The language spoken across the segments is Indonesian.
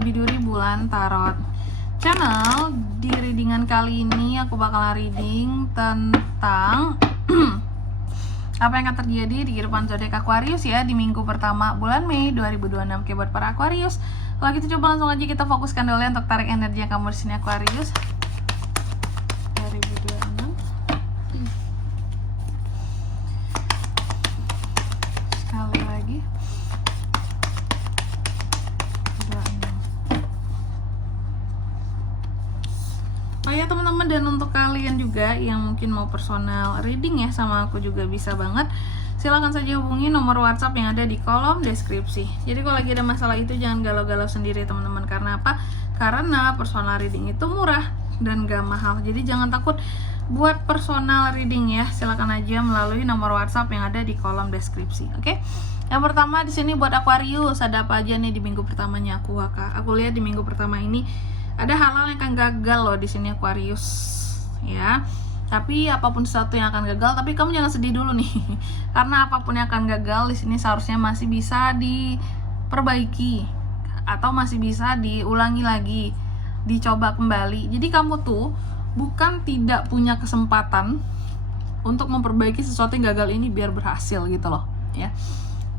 Biduri Bulan Tarot Channel. Di readingan kali ini aku bakal reading tentang apa yang akan terjadi di kehidupan zodiak Aquarius ya di minggu pertama bulan Mei 2026. Oke, buat para Aquarius, kalau gitu coba langsung aja kita fokuskan dulu ya untuk tarik energi yang kamu di sini Aquarius 2026. Sekali lagi. Oh ya teman-teman, dan untuk kalian juga yang mungkin mau personal reading ya sama aku juga bisa banget. Silahkan saja hubungi nomor WhatsApp yang ada di kolom deskripsi. Jadi kalau lagi ada masalah itu jangan galau-galau sendiri teman-teman. Karena apa? Karena personal reading itu murah dan gak mahal. Jadi jangan takut buat personal reading ya. Silahkan aja melalui nomor WhatsApp yang ada di kolom deskripsi. Oke? Yang pertama di sini buat Aquarius, ada apa aja nih di minggu pertamanya aku, Kak? Aku lihat di minggu pertama ini ada hal-hal yang akan gagal loh di sini Aquarius ya. Tapi apapun sesuatu yang akan gagal, tapi kamu jangan sedih dulu nih. Karena apapun yang akan gagal di sini seharusnya masih bisa diperbaiki atau masih bisa diulangi lagi, dicoba kembali. Jadi kamu tuh bukan tidak punya kesempatan untuk memperbaiki sesuatu yang gagal ini biar berhasil gitu loh ya.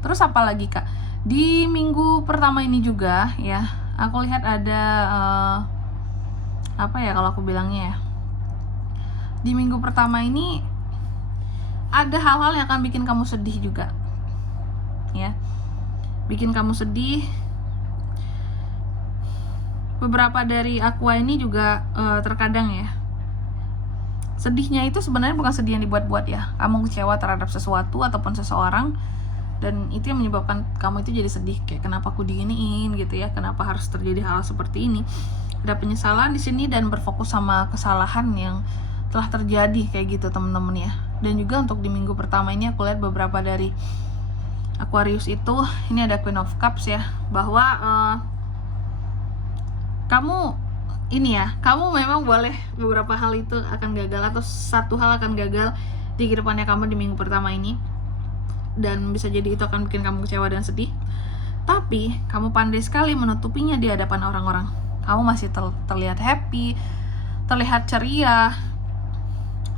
Terus apa lagi Kak? Di minggu pertama ini juga ya, aku lihat ada apa ya kalau aku bilangnya ya, di minggu pertama ini ada hal-hal yang akan bikin kamu sedih juga ya, bikin kamu sedih. Beberapa dari Aqua ini juga terkadang ya, sedihnya itu sebenarnya bukan sedih yang dibuat-buat ya, kamu kecewa terhadap sesuatu ataupun seseorang, dan itu yang menyebabkan kamu itu jadi sedih, kayak kenapa aku diginiin gitu ya, kenapa harus terjadi hal seperti ini. Ada penyesalan di sini dan berfokus sama kesalahan yang telah terjadi kayak gitu teman-teman ya. Dan juga untuk di minggu pertama ini aku lihat beberapa dari Aquarius itu, ini ada Queen of Cups ya, bahwa kamu ini ya, kamu memang boleh beberapa hal itu akan gagal atau satu hal akan gagal di kehidupannya kamu di minggu pertama ini. Dan bisa jadi itu akan bikin kamu kecewa dan sedih, tapi kamu pandai sekali menutupinya di hadapan orang-orang. Kamu masih terlihat happy, terlihat ceria,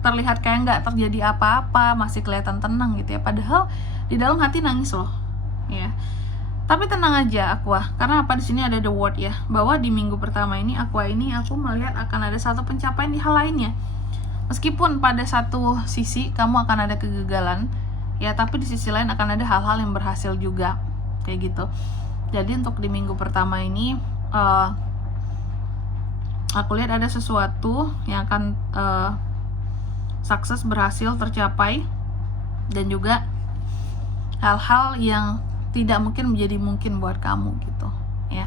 terlihat kayak nggak terjadi apa-apa, masih kelihatan tenang gitu ya, padahal di dalam hati nangis loh ya. Tapi tenang aja Aqua, karena apa, di sini ada the word ya, bahwa di minggu pertama ini Aqua ini aku melihat akan ada satu pencapaian di hal lainnya. Meskipun pada satu sisi kamu akan ada kegagalan ya, tapi di sisi lain akan ada hal-hal yang berhasil juga kayak gitu. Jadi untuk di minggu pertama ini aku lihat ada sesuatu yang akan sukses, berhasil tercapai, dan juga hal-hal yang tidak mungkin menjadi mungkin buat kamu gitu ya.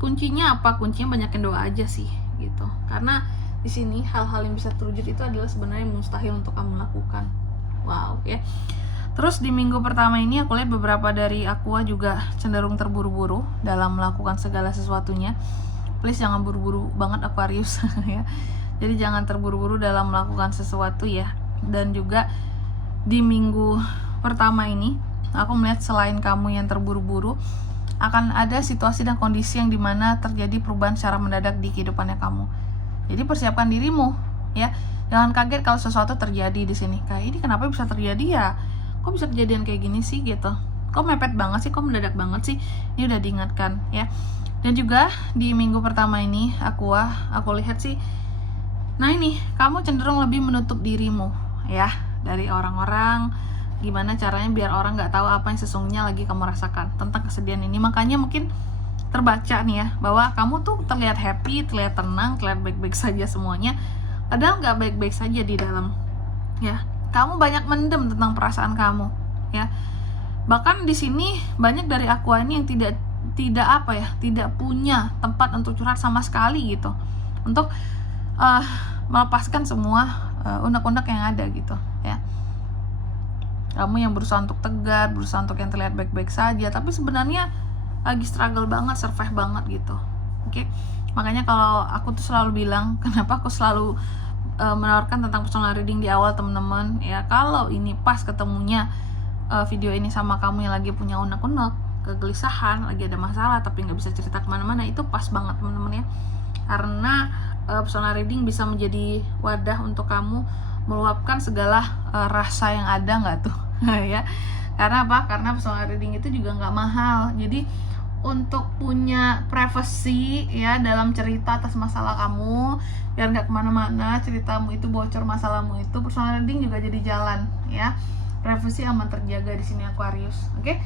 Kuncinya apa? Kuncinya banyakin doa aja sih gitu, karena di sini hal-hal yang bisa terwujud itu adalah sebenarnya mustahil untuk kamu lakukan. Wow ya. Terus di minggu pertama ini aku lihat beberapa dari Aqua juga cenderung terburu-buru dalam melakukan segala sesuatunya. Please jangan buru-buru banget Aquarius ya. Jadi jangan terburu-buru dalam melakukan sesuatu ya. Dan juga di minggu pertama ini aku melihat selain kamu yang terburu-buru, akan ada situasi dan kondisi yang dimana terjadi perubahan secara mendadak di kehidupannya kamu. Jadi persiapkan dirimu ya. Jangan kaget kalau sesuatu terjadi di sini. Kayak ini kenapa bisa terjadi ya? Kok bisa kejadian kayak gini sih gitu? Kok mepet banget sih? Kok mendadak banget sih? Ini udah diingatkan ya. Dan juga di minggu pertama ini aku lihat sih, nah ini kamu cenderung lebih menutup dirimu ya dari orang-orang. Gimana caranya biar orang nggak tahu apa yang sesungguhnya lagi kamu rasakan tentang kesedihan ini. Makanya mungkin terbaca nih ya, bahwa kamu tuh terlihat happy, terlihat tenang, terlihat baik-baik saja semuanya, padahal nggak baik-baik saja di dalam ya. Kamu banyak mendem tentang perasaan kamu ya. Bahkan di sini banyak dari Aqua ini yang tidak apa ya, tidak punya tempat untuk curhat sama sekali gitu, untuk melepaskan semua unek-unek yang ada gitu ya. Kamu yang berusaha untuk tegar, berusaha untuk yang terlihat baik-baik saja, tapi sebenarnya lagi struggle banget, survive banget gitu. Oke. Makanya kalau aku tuh selalu bilang, kenapa aku selalu menawarkan tentang personal reading di awal teman-teman ya, kalau ini pas ketemunya video ini sama kamu yang lagi punya unek-unek, kegelisahan, lagi ada masalah tapi nggak bisa cerita kemana-mana, itu pas banget teman-teman ya. Karena personal reading bisa menjadi wadah untuk kamu meluapkan segala rasa yang ada nggak tuh ya. Karena apa? Karena personal reading itu juga nggak mahal. Jadi untuk punya privacy ya dalam cerita atas masalah kamu, biar nggak kemana-mana ceritamu itu bocor, masalahmu itu, personal reading juga jadi jalan ya. Privacy aman terjaga di sini Aquarius. Oke.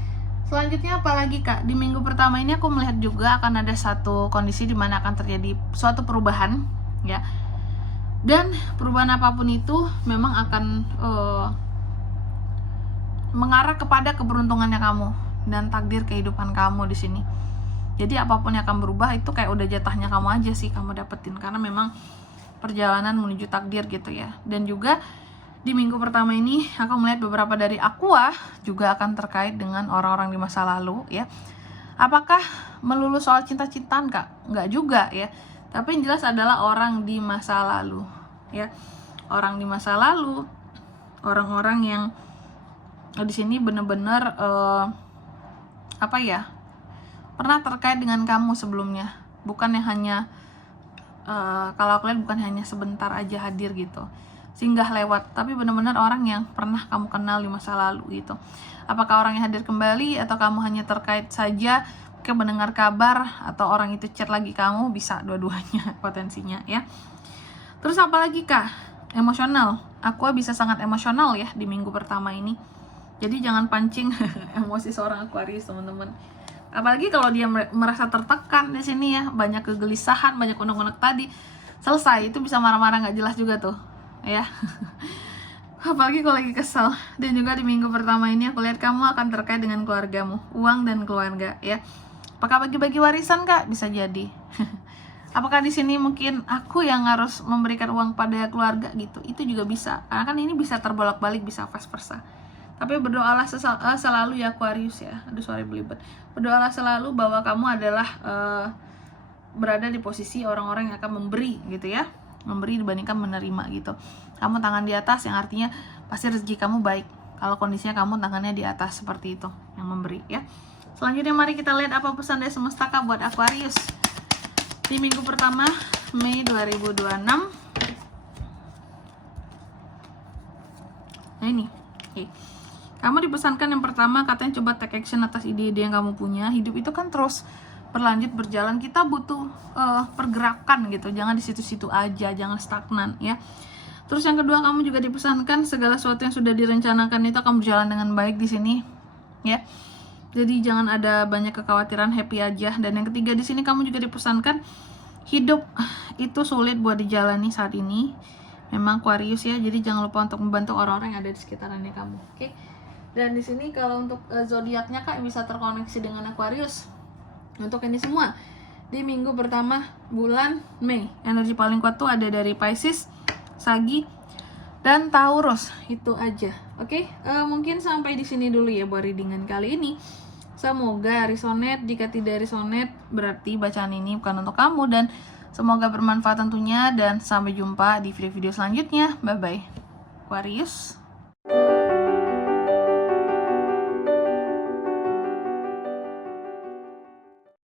Selanjutnya apalagi Kak? Di minggu pertama ini aku melihat juga akan ada satu kondisi di mana akan terjadi suatu perubahan ya. Dan perubahan apapun itu memang akan mengarah kepada keberuntungannya kamu dan takdir kehidupan kamu di sini. Jadi apapun yang akan berubah itu kayak udah jatahnya kamu aja sih kamu dapetin, karena memang perjalanan menuju takdir gitu ya. Dan juga di minggu pertama ini aku melihat beberapa dari Aqua juga akan terkait dengan orang-orang di masa lalu ya. Apakah melulu soal cinta-cintaan Kak? Enggak juga ya. Tapi yang jelas adalah orang di masa lalu ya. Orang di masa lalu, orang-orang yang di sini bener-bener pernah terkait dengan kamu sebelumnya, bukan yang hanya kalau aku lihat bukan hanya sebentar aja hadir gitu, singgah lewat, tapi benar-benar orang yang pernah kamu kenal di masa lalu gitu. Apakah orang yang hadir kembali atau kamu hanya terkait saja ke mendengar kabar, atau orang itu chat lagi kamu, bisa dua-duanya potensinya ya. Terus apalagi Kak? Emosional. Aku bisa sangat emosional ya di minggu pertama ini. Jadi jangan pancing emosi seorang Aquarius teman-teman. Apalagi kalau dia merasa tertekan di sini ya, banyak kegelisahan, banyak unek-unek tadi, selesai itu bisa marah-marah nggak jelas juga tuh, ya. Apalagi kalau lagi kesel. Dan juga di minggu pertama ini aku lihat kamu akan terkait dengan keluargamu, uang dan keluarga, ya. Apakah bagi-bagi warisan Kak? Bisa jadi. Apakah di sini mungkin aku yang harus memberikan uang pada keluarga gitu? Itu juga bisa. Karena kan ini bisa terbolak-balik, bisa vice versa. Tapi berdoalah selalu ya Aquarius ya. Aduh sorry belibet. Berdoalah selalu bahwa kamu adalah berada di posisi orang-orang yang akan memberi gitu ya. Memberi dibandingkan menerima gitu. Kamu tangan di atas yang artinya pasti rezeki kamu baik. Kalau kondisinya kamu tangannya di atas seperti itu, yang memberi ya. Selanjutnya mari kita lihat apa pesan dari semesta Kak buat Aquarius di minggu pertama Mei 2026. Nah ini kamu dipesankan yang pertama, katanya coba take action atas ide-ide yang kamu punya. Hidup itu kan terus berlanjut, berjalan. Kita butuh pergerakan gitu. Jangan di situ-situ aja, jangan stagnan ya. Terus yang kedua, kamu juga dipesankan segala sesuatu yang sudah direncanakan itu akan berjalan dengan baik di sini ya. Jadi jangan ada banyak kekhawatiran, happy aja. Dan yang ketiga di sini kamu juga dipesankan hidup itu sulit buat dijalani saat ini. Memang Aquarius ya. Jadi jangan lupa untuk membantu orang-orang yang ada di sekitarannya kamu. Oke. Dan di sini kalau untuk zodiaknya Kak bisa terkoneksi dengan Aquarius. Untuk ini semua di minggu pertama bulan Mei, energi paling kuat tuh ada dari Pisces, Sagi, dan Taurus. Itu aja. Oke, mungkin sampai di sini dulu ya buat readingan kali ini. Semoga resonate. Jika tidak resonate, berarti bacaan ini bukan untuk kamu. Dan semoga bermanfaat tentunya. Dan sampai jumpa di video-video selanjutnya. Bye-bye Aquarius.